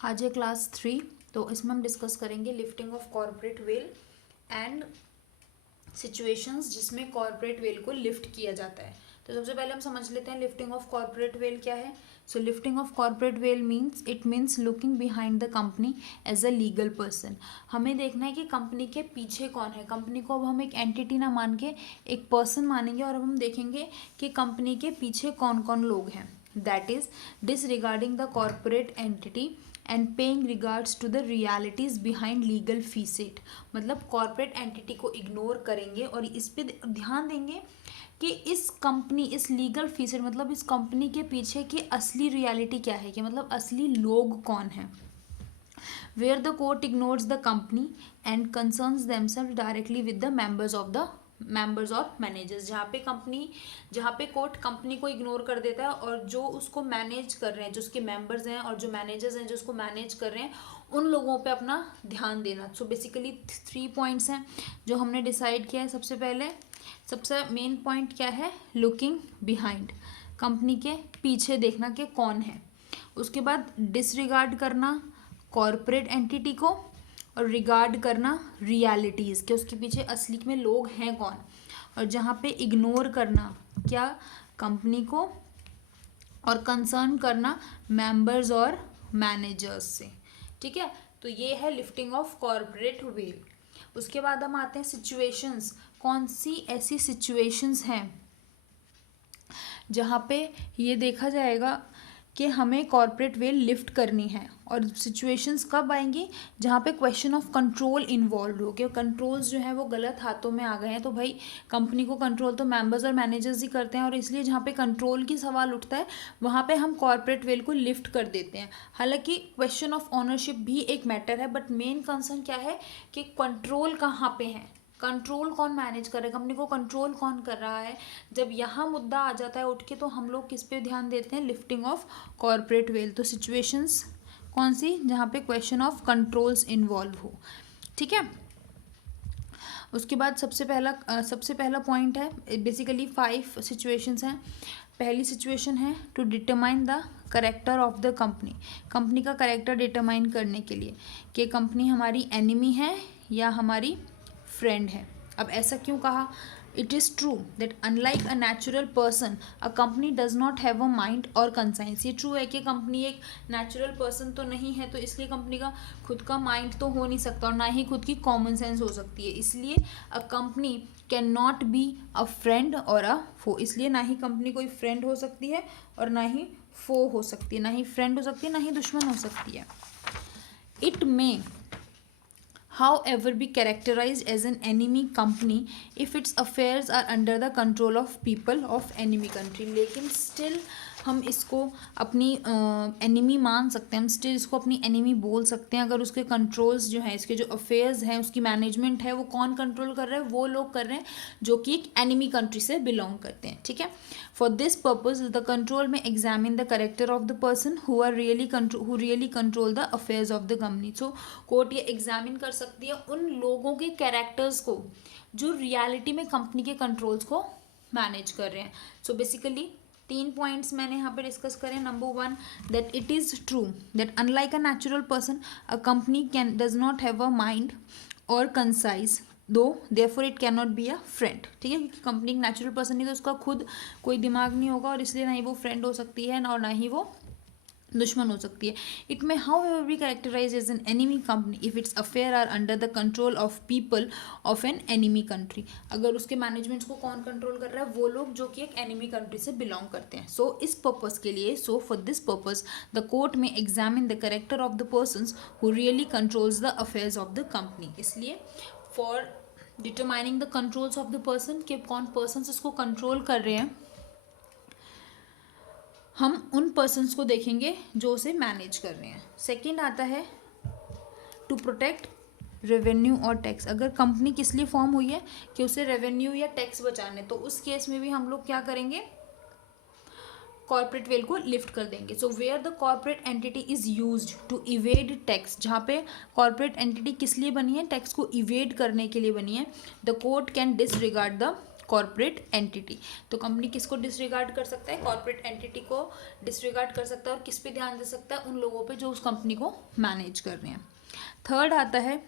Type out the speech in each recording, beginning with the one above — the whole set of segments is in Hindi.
आज है क्लास 3। तो इसमें हम डिस्कस करेंगे lifting of corporate well and situations जिसमें कॉर्पोरेट वेल को लिफ्ट किया जाता है। तो सबसे पहले हम समझ लेते हैं लिफ्टिंग ऑफ कॉर्पोरेट वेल क्या है। So lifting of corporate veil means looking behind the company as a legal person. हमें देखना है कि कंपनी के पीछे कौन है। कंपनी को अब हम एक एंटिटी ना मान के एक पर्सन मानेंगे और अब हम देखेंगे कि कंपनी के पीछे कौन कौन लोग हैं। That is disregarding the corporate entity and paying regards to the realities behind legal facade. मतलब कॉर्पोरेट एंटिटी को इग्नोर करेंगे और इस पे ध्यान देंगे कि इस लीगल फीसेट मतलब इस कंपनी के पीछे की असली रियलिटी क्या है, कि मतलब असली लोग कौन हैं। Where the court ignores the company and concerns themselves directly with the members और मैनेजर्स। जहाँ पे कोर्ट कंपनी को इग्नोर कर देता है और जो उसको मैनेज कर रहे हैं, जो उसके मेंबर्स हैं और जो मैनेजर्स हैं जो उसको मैनेज कर रहे हैं, उन लोगों पे अपना ध्यान देना। सो बेसिकली 3 पॉइंट्स हैं जो हमने डिसाइड किया है। सबसे मेन पॉइंट क्या है, लुकिंग बिहाइंड, कंपनी के पीछे देखना कि कौन है। उसके बाद डिसरिगार्ड करना कॉर्पोरेट एंटिटी को और रिगार्ड करना रियलिटीज़ के उसके पीछे असली में लोग हैं कौन। और जहाँ पे इग्नोर करना क्या, कंपनी को, और कंसर्न करना मेंबर्स और मैनेजर्स से। ठीक है, तो ये है लिफ्टिंग ऑफ कॉर्पोरेट वेल। उसके बाद हम आते हैं सिचुएशंस। कौन सी ऐसी सिचुएशंस हैं जहाँ पे ये देखा जाएगा कि हमें कॉर्पोरेट वेल लिफ्ट करनी है। और सिचुएशंस कब आएंगी, जहाँ पे क्वेश्चन ऑफ कंट्रोल इन्वॉल्व हो गया, कंट्रोल्स जो है वो गलत हाथों में आ गए हैं। तो भाई कंपनी को कंट्रोल तो मेंबर्स और मैनेजर्स ही करते हैं, और इसलिए जहाँ पे कंट्रोल की सवाल उठता है वहाँ पे हम कॉर्पोरेट वेल को लिफ्ट कर देते हैं। हालांकि क्वेश्चन ऑफ ऑनरशिप भी एक मैटर है, बट मेन कंसर्न क्या है कि कंट्रोल कहाँ पे है, कंट्रोल कौन मैनेज कर रहा है, कंपनी को कंट्रोल कौन कर रहा है। जब यहाँ मुद्दा आ जाता है उठ के, तो हम लोग किस पे ध्यान देते हैं, लिफ्टिंग ऑफ कॉर्पोरेट वेल। तो सिचुएशंस कौन सी, जहाँ पे क्वेश्चन ऑफ कंट्रोल्स इन्वॉल्व हो। ठीक है, उसके बाद सबसे पहला पॉइंट है, बेसिकली 5 सिचुएशंस हैं। पहली सिचुएशन है to determine the character of the company, company का करेक्टर डिटरमाइन करने के लिए कि कंपनी हमारी एनिमी है या हमारी फ्रेंड है। अब ऐसा क्यों कहा, it is true that unlike a natural person a company does not have a mind और कंसाइंस। ये ट्रू है कि कंपनी एक नेचुरल पर्सन तो नहीं है, तो इसलिए कंपनी का खुद का माइंड तो हो नहीं सकता और ना ही खुद की कॉमन सेंस हो सकती है। इसलिए a company can not be a friend और अ फो, इसलिए ना ही कंपनी कोई फ्रेंड हो सकती है और ना ही फो हो सकती है, ना ही फ्रेंड हो सकती है ना ही दुश्मन हो सकती है। It may however be characterized as an enemy company if its affairs are under the control of people of enemy country। लेकिन still हम इसको अपनी एनिमी मान सकते हैं, हम स्टिल इसको अपनी एनिमी बोल सकते हैं अगर उसके कंट्रोल्स जो हैं, इसके जो अफेयर्स हैं, उसकी मैनेजमेंट है, वो कौन कंट्रोल कर रहा है, वो लोग कर रहे हैं जो कि एक एनिमी कंट्री से बिलोंग करते हैं। ठीक है, for this purpose the control may examine the character of the person who really control the affairs of the company. So court ये एग्जामिन कर सकती है उन लोगों के कैरेक्टर्स को जो रियलिटी में कंपनी के कंट्रोल्स को मैनेज कर रहे हैं। सो बेसिकली 3 पॉइंट्स मैंने यहाँ पे डिस्कस करें। Number 1, that it is true that unlike a natural person a company can does not have a mind और कंसाइज दो therefore it can not be a friend. ठीक है, क्योंकि कंपनी एक नेचुरल पर्सन नहीं तो उसका खुद कोई दिमाग नहीं होगा और इसलिए ना ही वो फ्रेंड हो सकती है और ना ही वो दुश्मन हो सकती है। It may however be characterised as an enemy company if its affair are under the control of people of an enemy country. अगर उसके मैनेजमेंट्स को कौन कंट्रोल कर रहा है, वो लोग जो कि एक एनिमी कंट्री से बिलोंग करते हैं। सो इस पर्पज के लिए, so for this purpose the court may examine the character of the persons who really controls the affairs of the company. इसलिए for determining the controls of the person, के कौन पर्सन इसको कंट्रोल कर रहे हैं, हम उन पर्सन्स को देखेंगे जो उसे मैनेज कर रहे हैं। सेकंड आता है टू प्रोटेक्ट रेवेन्यू और टैक्स। अगर कंपनी किस लिए फॉर्म हुई है, कि उसे रेवेन्यू या टैक्स बचाने, तो उस केस में भी हम लोग क्या करेंगे, कॉर्पोरेट वेल को लिफ्ट कर देंगे। So where the corporate entity is used to evade tax, जहाँ पे कॉर्पोरेट एंटिटी किस लिए बनी है, टैक्स को इवेड करने के लिए बनी है, the court can disregard the corporate entity. तो कंपनी किसको डिसरिगार्ड कर सकता है? कॉर्पोरेट एंटिटी को डिसरिगार्ड कर सकता है। और किस पे ध्यान दे सकता है? उन लोगों पे जो उस कंपनी को मैनेज कर रहे हैं। थर्ड आता है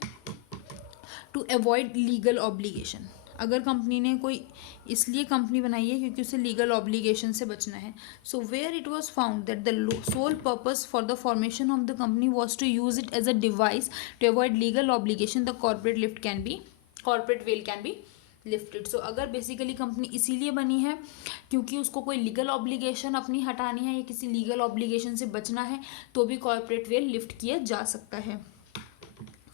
टू अवॉइड लीगल ऑब्लिगेशन। अगर कंपनी ने कोई इसलिए कंपनी बनाई है क्योंकि उसे लीगल ऑब्लिगेशन से बचना है। So where it was found that the sole purpose for the formation of the company was to use it as a device to avoid legal obligation, the corporate veil can be lifted. So अगर बेसिकली कंपनी इसीलिए बनी है क्योंकि उसको कोई लीगल ऑब्लिगेशन अपनी हटानी है या किसी लीगल ऑब्लिगेशन से बचना है, तो भी कॉर्पोरेट वेल लिफ्ट किया जा सकता है।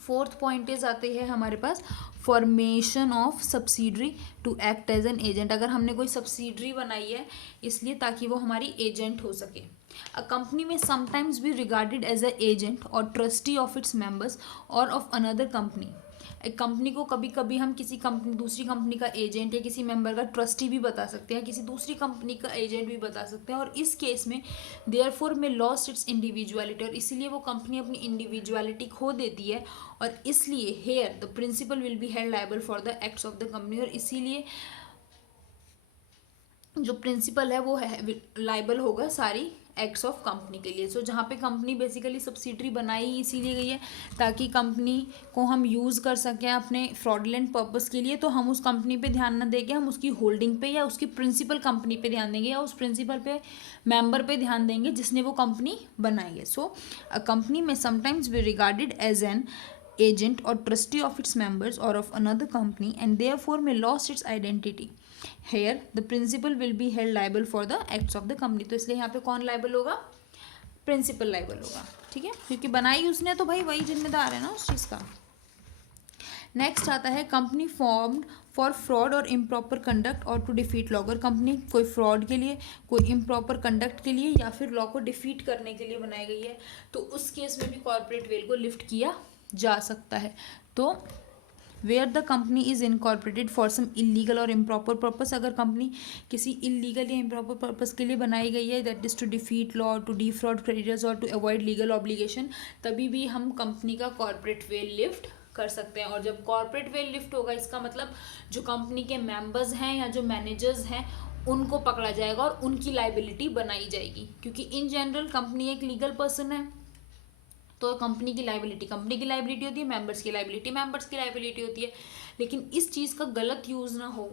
फोर्थ पॉइंट इज आते हैं हमारे पास formation of subsidiary to act as an agent. अगर हमने कोई सब्सिडरी बनाई है इसलिए ताकि वो हमारी एजेंट हो सके। A company may sometimes be regarded as a agent or trustee of its members or of another company. एक कंपनी को कभी कभी हम दूसरी कंपनी का एजेंट या किसी मेंबर का ट्रस्टी भी बता सकते हैं, किसी दूसरी कंपनी का एजेंट भी बता सकते हैं। और इस केस में देयरफॉर में लॉस्ट इट्स इंडिविजुअलिटी, और इसीलिए वो कंपनी अपनी इंडिविजुअलिटी खो देती है। और इसलिए here the principal will be held liable for the acts of the company. और इसीलिए जो प्रिंसिपल है वो लायबल होगा सारी एक्ट्स ऑफ कंपनी के लिए। सो जहाँ पे कंपनी बेसिकली सब्सिडरी बनाई इसीलिए गई है ताकि कंपनी को हम यूज़ कर सकें अपने फ्रॉडलेंट पर्पस के लिए। तो हम उस कंपनी पे ध्यान न देंगे, हम उसकी होल्डिंग पे या उसकी प्रिंसिपल कंपनी पे ध्यान देंगे या उस प्रिंसिपल पे मेंबर पे ध्यान देंगे जिसने वो कंपनी बनाई है। So a company may sometimes be regarded as an agent or trustee of its members or of another company and therefore may lose its identity. Here the principal will be held liable for the acts of the company. तो इसलिए यहाँ पे कौन लाइबल होगा? प्रिंसिपल लाइबल होगा, ठीक है, क्योंकि बनाई उसने तो भाई वही जिम्मेदार है ना उस चीज़ का। नेक्स्ट आता है कंपनी फॉर्म्ड फॉर फ्रॉड और इम्प्रॉपर कंडक्ट और टू डिफीट लॉ। अगर कंपनी कोई फ्रॉड के लिए, कोई इम्प्रॉपर कंडक्ट के लिए या फिर लॉ को डिफीट करने के लिए बनाई गई है, तो उस केस में भी कॉर्पोरेट वेल को लिफ्ट किया जा सकता है। तो where the company is incorporated for some illegal or improper purpose, अगर कंपनी किसी इलीगल या इम्प्रॉपर पर्पस के लिए बनाई गई है, that is to defeat law, to defraud creditors or to avoid legal obligation, तभी भी हम कंपनी का कॉर्पोरेट वेल लिफ्ट कर सकते हैं। और जब कॉर्पोरेट वेल लिफ्ट होगा इसका मतलब जो कंपनी के मेंबर्स हैं या जो मैनेजर्स हैं उनको पकड़ा जाएगा और उनकी लाइबिलिटी बनाई जाएगी, क्योंकि इन जनरल कंपनी एक लीगल पर्सन है तो कंपनी की लाइबिलिटी होती है, मेंबर्स की लाइबिलिटी होती है। लेकिन इस चीज़ का गलत यूज़ ना हो,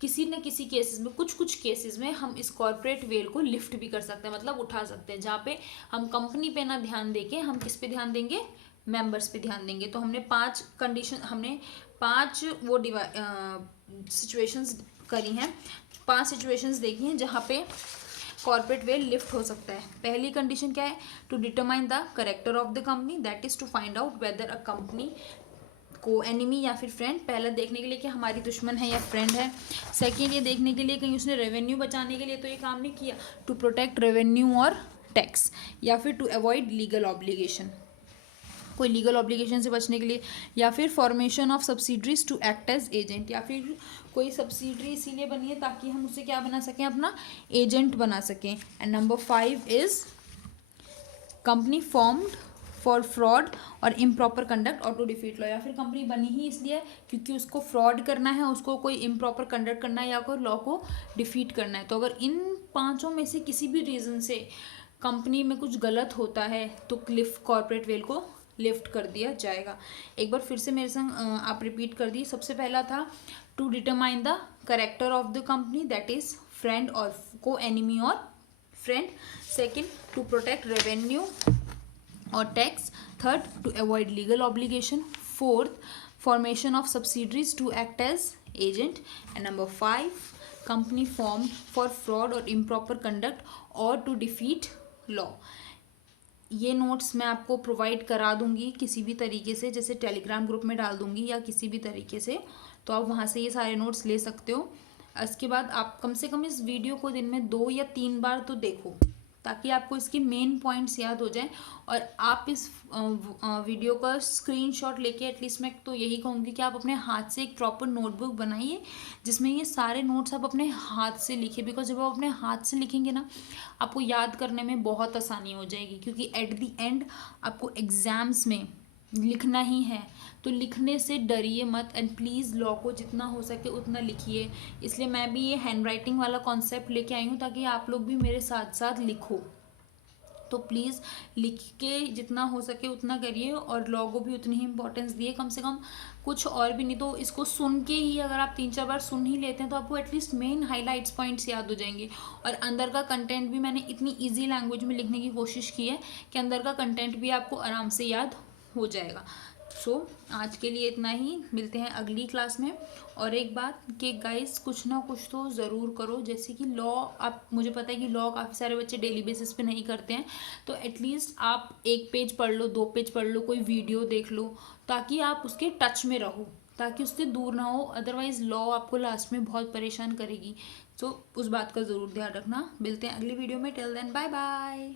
किसी न किसी केसेस में, कुछ केसेस में हम इस कॉर्पोरेट वेल को लिफ्ट भी कर सकते हैं, मतलब उठा सकते हैं, जहाँ पे हम कंपनी पे ना ध्यान देके हम किस पे ध्यान देंगे? मेंबर्स पे ध्यान देंगे। तो हमने 5 वो सिचुएशंस करी हैं, 5 सिचुएशंस देखी हैं जहाँ पे कॉर्पोरेट वेल लिफ्ट हो सकता है। पहली कंडीशन क्या है? To determine the character of the company, that is to find out whether a company को एनिमी या फिर फ्रेंड। पहला देखने के लिए कि हमारी दुश्मन है या फ्रेंड है। सेकेंड ये देखने के लिए कहीं उसने रेवेन्यू बचाने के लिए तो ये काम नहीं किया, टू प्रोटेक्ट रेवेन्यू और टैक्स, या फिर टू अवॉइड लीगल ऑब्लिगेशन, कोई लीगल ऑब्लिगेशन से बचने के लिए, या फिर formation of subsidiaries to act as agent, या फिर कोई सब्सिडरी इसीलिए बनी है ताकि हम उसे क्या बना सकें? अपना एजेंट बना सकें। And number 5 is company formed for fraud और इम्प्रॉपर कंडक्ट और टू डिफीट लॉ, या फिर कंपनी बनी ही इसलिए क्योंकि उसको फ्रॉड करना है, उसको कोई इम्प्रॉपर कंडक्ट करना है या कोई लॉ को डिफीट करना है। तो अगर इन 5 में से किसी भी रीज़न से कंपनी में कुछ गलत होता है तो कॉर्पोरेट वेल को लिफ्ट कर दिया जाएगा। एक बार फिर से मेरे संग आप रिपीट कर दी। सबसे पहला था to determine the character of the company, that is friend और को एनिमी और friend. Second, to protect revenue और tax. Third, to avoid legal obligation. Fourth, formation of subsidiaries to act as agent. And number 5, company formed for fraud और इम्प्रॉपर कंडक्ट और टू डिफीट लॉ। ये नोट्स मैं आपको प्रोवाइड करा दूंगी किसी भी तरीके से, जैसे टेलीग्राम ग्रुप में डाल दूंगी या किसी भी तरीके से, तो आप वहाँ से ये सारे नोट्स ले सकते हो। इसके बाद आप कम से कम इस वीडियो को दिन में 2 या 3 बार तो देखो ताकि आपको इसके मेन पॉइंट्स याद हो जाएं। और आप इस वीडियो का स्क्रीनशॉट लेके एटलीस्ट, मैं तो यही कहूँगी कि आप अपने हाथ से एक प्रॉपर नोटबुक बनाइए जिसमें ये सारे नोट्स आप अपने हाथ से लिखिए, बिकॉज जब आप अपने हाथ से लिखेंगे ना आपको याद करने में बहुत आसानी हो जाएगी, क्योंकि एट द एंड आपको एग्ज़ाम्स में लिखना ही है तो लिखने से डरिए मत, एंड प्लीज़ लॉ को जितना हो सके उतना लिखिए। इसलिए मैं भी ये हैंड राइटिंग वाला कॉन्सेप्ट लेके आई हूँ ताकि आप लोग भी मेरे साथ साथ लिखो। तो प्लीज़ लिख के जितना हो सके उतना करिए, और लॉ को भी उतनी ही इंपॉर्टेंस दिए, कम से कम कुछ और भी नहीं तो इसको सुन के ही अगर आप 3-4 बार सुन ही लेते हैं तो आपको एटलीस्ट मेन हाईलाइट्स पॉइंट्स याद हो जाएंगे। और अंदर का कंटेंट भी मैंने इतनी ईजी लैंग्वेज में लिखने की कोशिश की है कि अंदर का कंटेंट भी आपको आराम से याद हो जाएगा। सो आज के लिए इतना ही, मिलते हैं अगली क्लास में। और एक बात कि गाइस कुछ ना कुछ तो ज़रूर करो, जैसे कि लॉ, आप, मुझे पता है कि लॉ काफ़ी सारे बच्चे डेली बेसिस पे नहीं करते हैं, तो एटलीस्ट आप 1 पेज पढ़ लो, 2 पेज पढ़ लो, कोई वीडियो देख लो, ताकि आप उसके टच में रहो, ताकि उससे दूर ना हो। अदरवाइज़ लॉ आपको लास्ट में बहुत परेशान करेगी। तो उस बात का ज़रूर ध्यान रखना। मिलते हैं अगली वीडियो में। Till then bye bye.